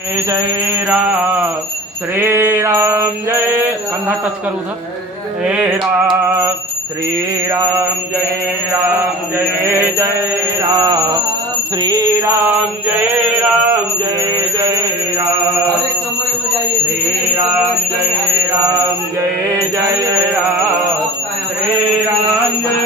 जय जय राम श्री राम जय कंधा टच करो उधर। जय राम श्री राम जय जय राम श्री राम जय जय राम श्री राम जय जय राम श्री राम जय जय राम श्री राम जय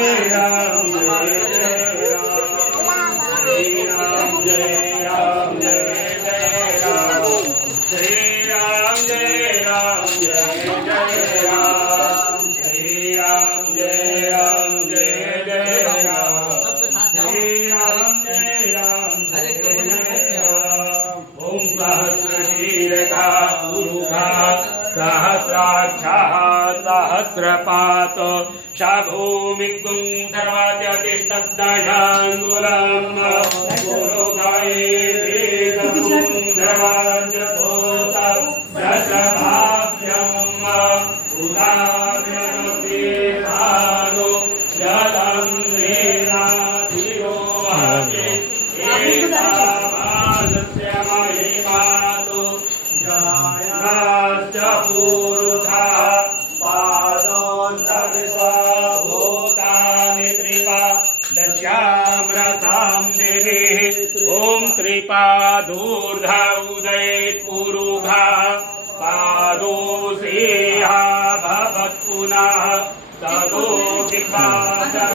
श्री राम जय जय राम श्री राम जय जय राम श्री राम जय राम। ओम सहस्रशीर्षा पुरुषा सहस्राक्षः सहस्रपात शाभूमिगुं सर्वात्यतिष्ठद्दशाङ्गुलम् दश्यामृतां देवी ओम त्रिपादूर्धा उदयेत् पुरुषा पादोऽसेहा भवत् पुनः ततो विपाद